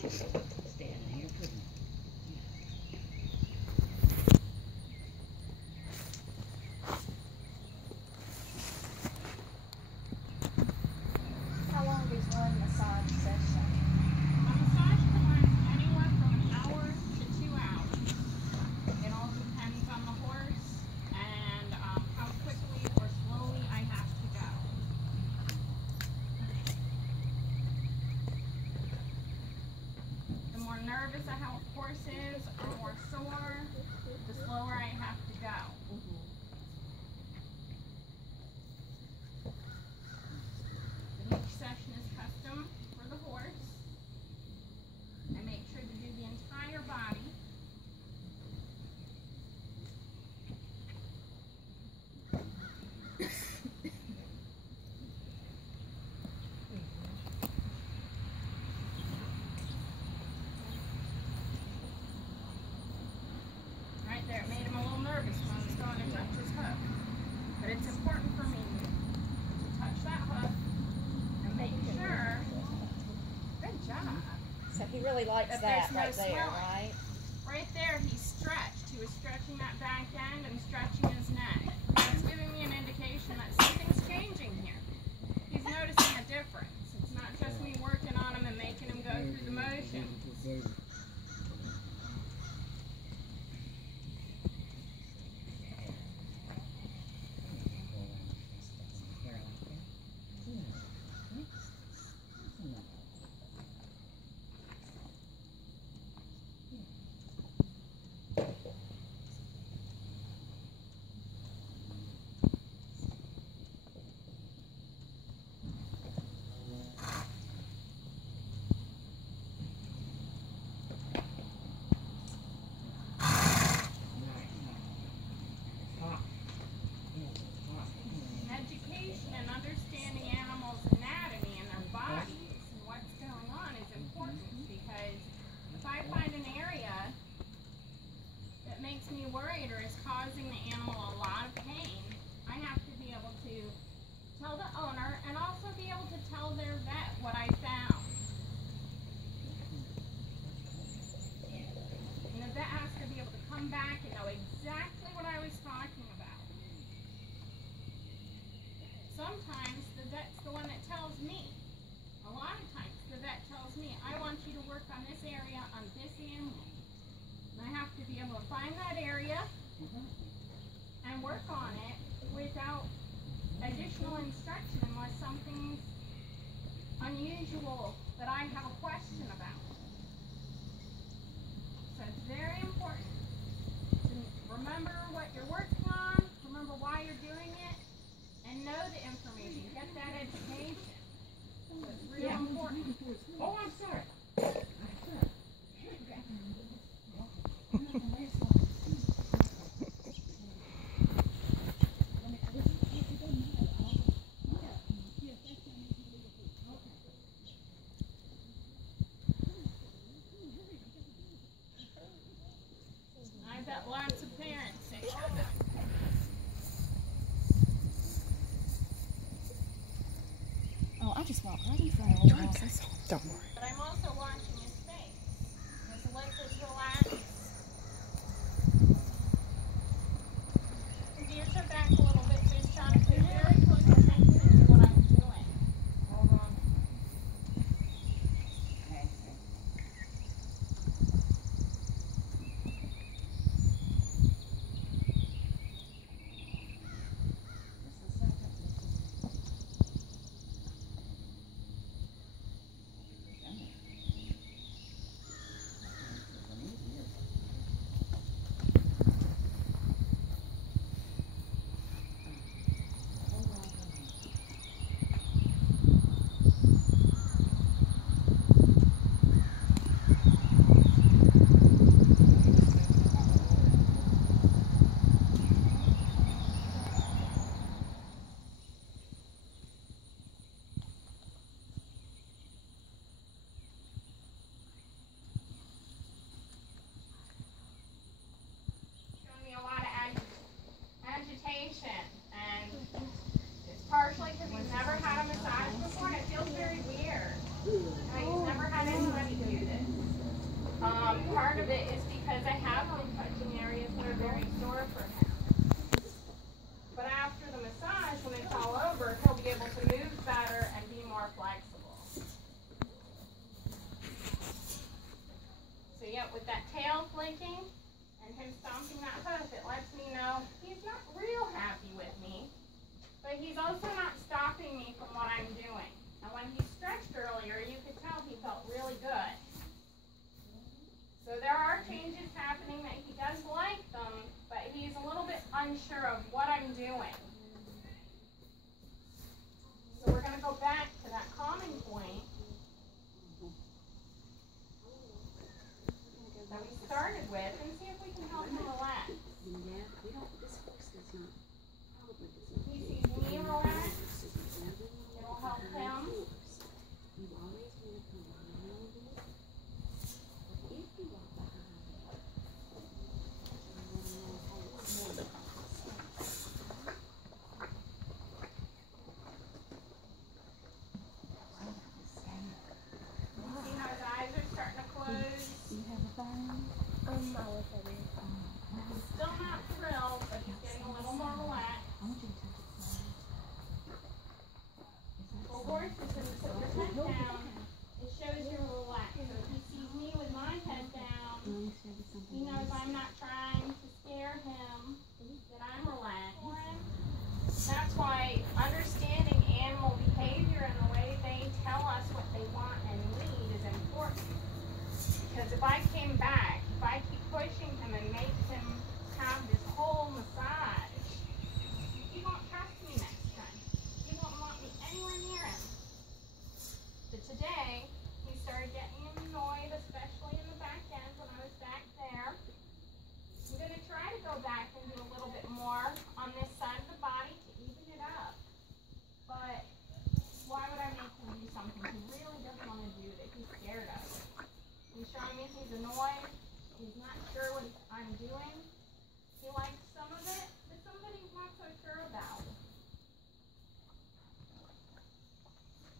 here. How long is one massage session? A massage can last anywhere from an hour to 2 hours. It all depends on the horse and how quickly or slowly I have to go. The more nervous a horse is or more sore, the slower I have to go. Each session is custom for the horse. I make sure to do the entire body. Right there, it made him a little nervous when I was going to touch his hoof. But it's important for me to touch that hoof and make sure. Good job. So he really likes that right there, right? Right there, he stretched. He was stretching that back end and stretching his neck. That's giving me an indication that something's changing here. He's noticing a difference. It's not just me working on him and making him go through the motion. Worried or is causing the animal a lot of pain, I have to be able to tell the owner and also be able to tell their vet what I found. And the vet has to be able to come back and know exactly what I was talking about. Sometimes the vet's the one that tells me. A lot of times the vet tells me, I want you to work on this area on this animal. I have to be able to find that area and work on it without additional instruction unless something's unusual that I have a question about. So it's very important to remember what you're working on, remember why you're doing it, and know the information. Get that education. So it's real important. Oh, I'm sorry. I bet lots of parents say, oh, Oh, I just walked right in front of him. Don't worry. but I'm also watching his face. His lip is relaxed. His ears are back a little bit, so he's trying to pay very close attention to what I'm doing. Hold on. unsure of what I'm doing. So we're going to go back to that calming point that we started with and see if we can help him relax. He sees me relax. It'll help him. Still not thrilled, but he's getting a little more relaxed. Well, horse is when you put your head down, it shows you're relaxed. So if he sees me with my head down, he knows I'm not trying to scare him, that I'm relaxed. That's why understanding animal behavior and the way they tell us what they want and need is important. Because if I came back, if I keep pushing him and make him have this whole massage, he won't trust me next time. He won't want me anywhere near him. But today, he started getting annoyed, especially in the back end when I was back there. I'm going to try to go back and do a little bit more on this side of the body to even it up. But why would I make him do something he really doesn't want to do that he's scared of? He's showing me he's annoyed. He's not sure what I'm doing. He likes some of it, but some of it he's not so sure about.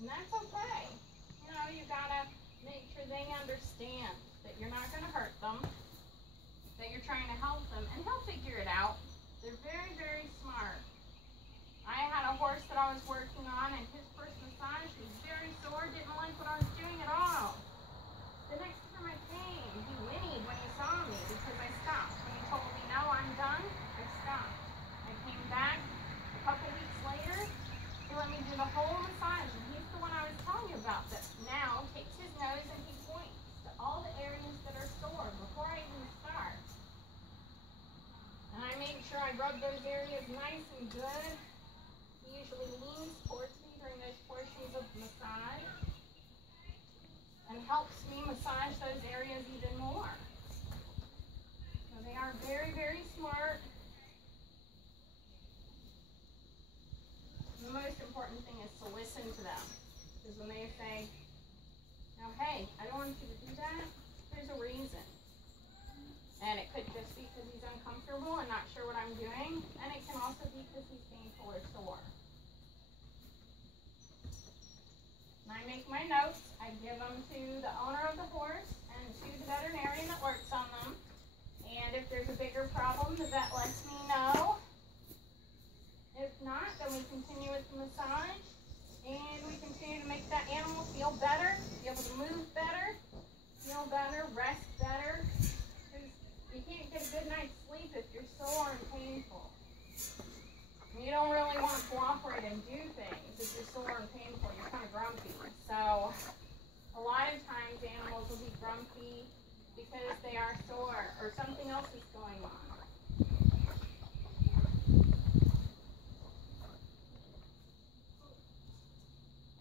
And that's okay. You know, you gotta make sure they understand that you're not gonna hurt them, that you're trying to help them, and he'll figure it out. They're very, very smart. I had a horse that I was working on, and his first massage was very sore, didn't like what I was doing at all. The next time I came, he whinnied when he saw me because I stopped. When he told me, no, I'm done, I stopped. I came back a couple weeks later. He let me do the whole massage, and he's the one I was telling you about that now takes his nose and he points to all the areas that are sore before I even start. And I make sure I rub those areas nice and good. He usually leans towards me during those portions of the massage and helps me massage those areas even more. So they are very, very smart. And the most important thing is to listen to them. Because when they say, now, hey, I don't want you to do that, there's a reason. And it could just be because he's uncomfortable and not sure what I'm doing. And it can also be because he's painful or sore. I make my notes, I give them to the owner of the horse and to the veterinarian that works on them. And if there's a bigger problem, the vet lets me know. If not, then we continue with the massage and we continue to make that animal feel better, be able to move better, feel better, rest better. Because you can't get a good night's sleep if you're sore and painful. You don't really want to cooperate and do things if you're sore and painful, you're kind of grumpy. So a lot of times animals will be grumpy because they are sore or something else is going on.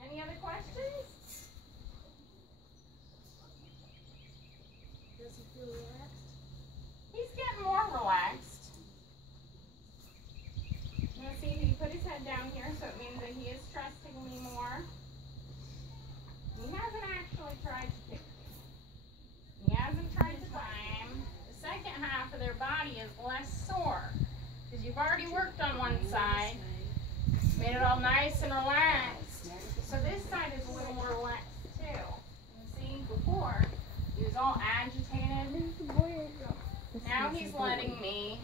Any other questions? Does he feel relaxed? He's getting more relaxed. See, he put his head down here, so it means that he is trusting me more. He hasn't actually tried to kick me. He hasn't tried to climb. The second half of their body is less sore. Because you've already worked on one side, made it all nice and relaxed. So this side is a little more relaxed too. And see, before, he was all agitated. Now he's letting me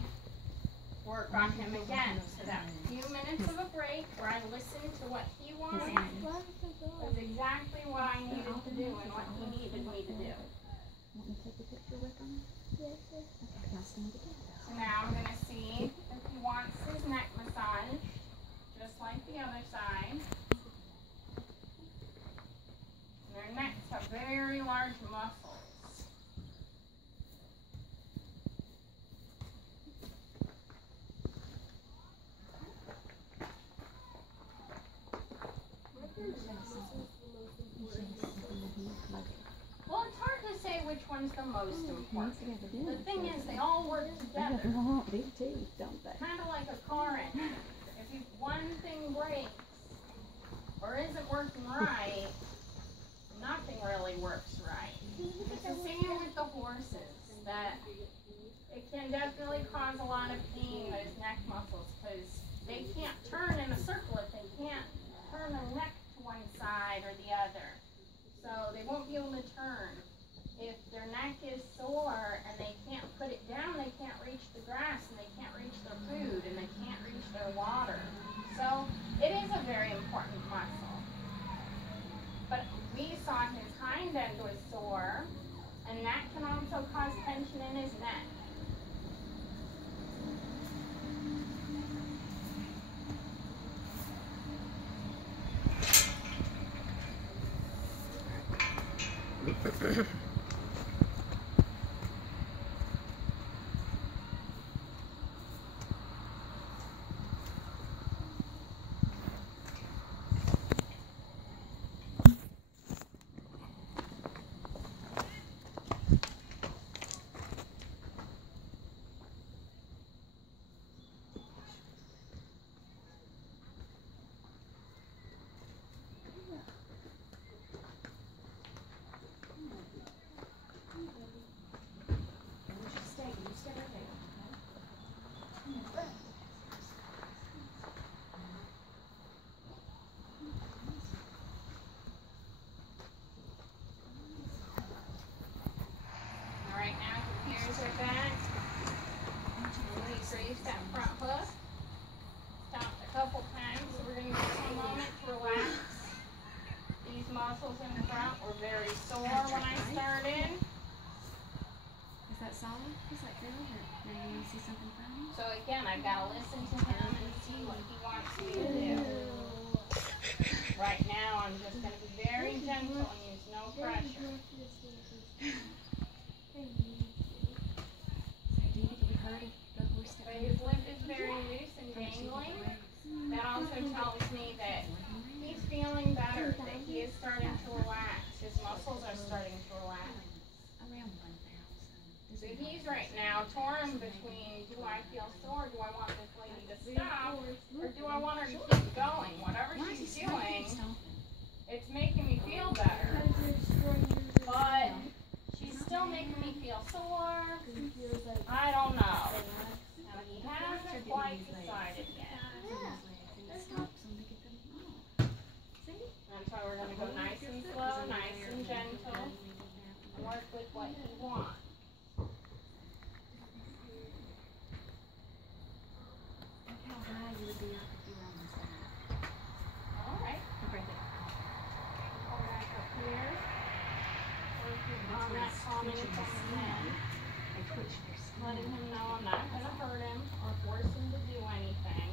work on him again. So that few minutes of a break where I listened to what he wanted was exactly what I needed to do and what he needed me to do. Want me to take a picture with him? Yes. Okay, I'll stand again. So now I'm going to see if he wants his neck massage, just like the other side. Their necks have very large muscles. Well, it's hard to say which one's the most important. The thing is, they all work together. Big teeth, don't they? Kind of like a car engine. If one thing breaks or isn't working right, nothing really works right. It's the same with the horses. That it can definitely cause a lot of pain, those neck muscles, because they can't turn in a circle if they can't turn their neck to one side or the other. So they won't be able to turn. If their neck is sore and they can't put it down, they can't reach the grass and they can't reach their food and they can't reach their water. So it is a very important muscle. But we saw his hind end was sore, and that can also cause tension in his neck. Back. Release that front hoof. Stopped a couple times, so we're going to give a moment to relax. These muscles in the front were very sore when I started. Is that solid? Is that good? Or do you want to see something from him? So again, I've got to listen to him and see what he wants me to do. Right now, I'm just going to be very gentle and use no pressure. His lip is very loose and dangling. That also tells me that he's feeling better, that he is starting to relax. His muscles are starting to relax. So he's right now torn between, do I feel sore, do I want this lady to stop, or do I want her to keep going? Whatever she's doing, it's making me feel better. But she's still making me feel sore. I don't know. He hasn't quite decided yet. That's why we're going to go nice and slow, nice and gentle, and work with what he wants. All right. Pull back up here. Working on that calming from the head. Letting him know I'm not going to hurt him or force him to do anything.